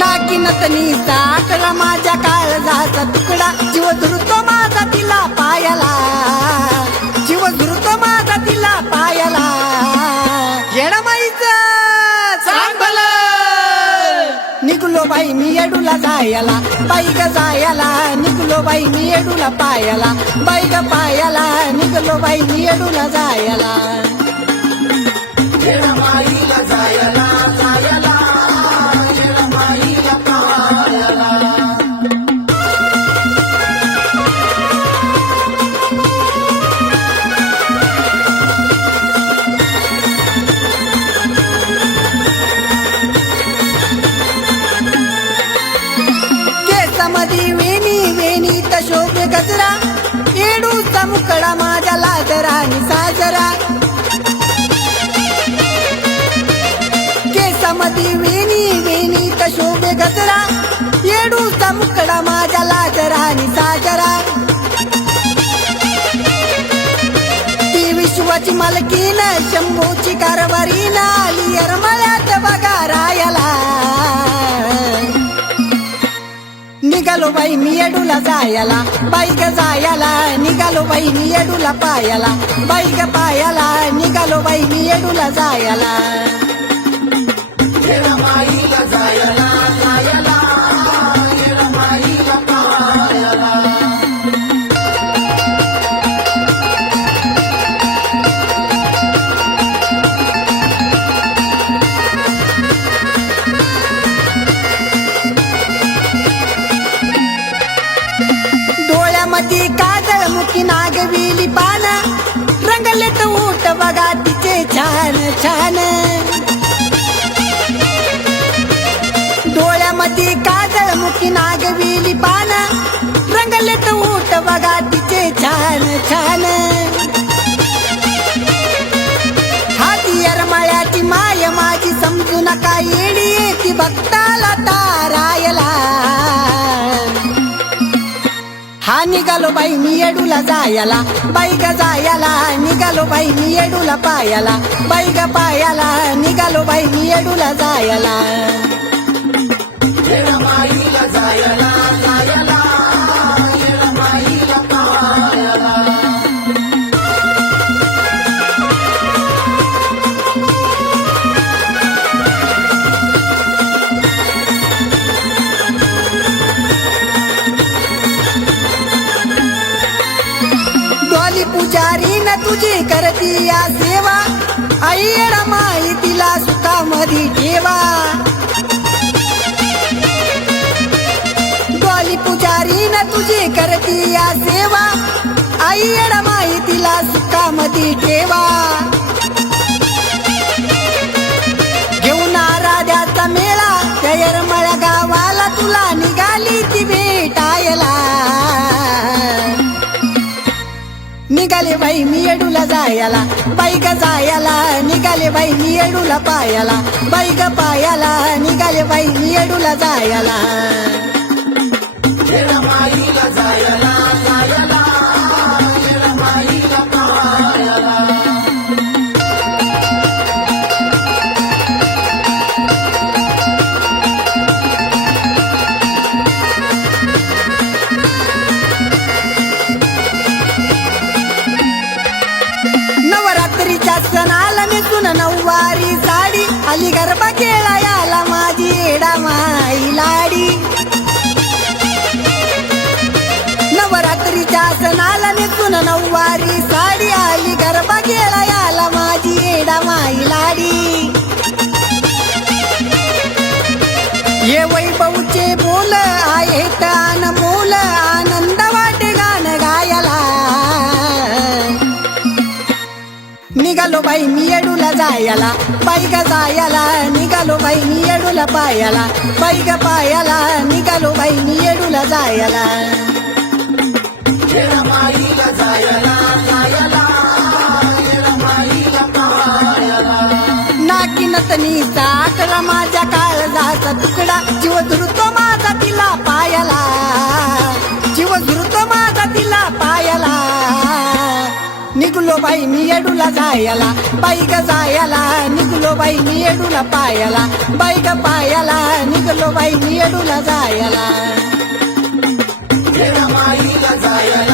नाकी नतनी साकला माझ्या काळजाचा तुकडा जीव धुरतो निघलो बाई मी येडूला जायला. बाई ग जायला निघलो बाई मी येडूला पायाला. बाई ग पायाला निघलो बाई मी येडूला जायला. वेणी शोभे गजरा येडूचा मुकडा माझ्या लाजरा आणि साजरा. केसामध्ये वेणी वेणी शोभे गजरा येडूचा मुकडा माझ्या लाजरा आणि साजरा. ती विश्वाची मालकीन शंभूची कारभारीन आली यरमळ्यात बघा रायाला. निघालो बाई मी येडूला जायला. बाई ग जायला निघालो बाई मी येडूला पायाला. बाई ग पायाला निघालो बाई मी येडूला जायला. डोळ्यामध्ये काजळ मुखी नागविली पान. रंगले तर ऊट बघा तिचे छान छान. डोळ्यामध्ये काजळ मुखी नागविली पान. रंगले तर ऊट बघा तिचे छान छान. हाती अरमाळ्याची माय माझी समजू नका येडी येती भक्ताला तारायला निघालो बाई मी येडूला जायला. बाई ग जायला निघालो बाई मी येडूला पायाला. बाई ग पायाला निघालो बाई मी येडूला जायला. तुझी करती या सेवा. आई रमाई तिला सुखामधी ठेवा. डोली पुजारी न तुझी करती या सेवा. आई रमाई तिला सुखामधी ठेवा. निघाले बाई मी येडूला जायला. बाई ग जायला निघाले बाई मी येडूला पायाला. बाई ग पायाला निघाले बाई मी येडूला जायला. नवरात्रीच्या सणाला नेसून नऊवारी साडी. आली गरबा याला माझी एडा माई लाडी. नवरात्रीच्या सणाला नेसून नऊवारी साडी. आली गरबा याला माझी एडा माई लाडी. ये वैभवचे बोल आहेत निघालो बाई मी येडूला जायला. बाई ग जायला निघालो बाई मी येडूला पायाला. बाई ग पायाला निघालो बाई मी येडूला जायला. जायला नाकी नतनीचा बाई मी येडूला जायला. बाई ग जायला निघलो बाई मी येडूला पायाला. बाई ग पायाला निघलो बाई मी येडूला जायला. जायला.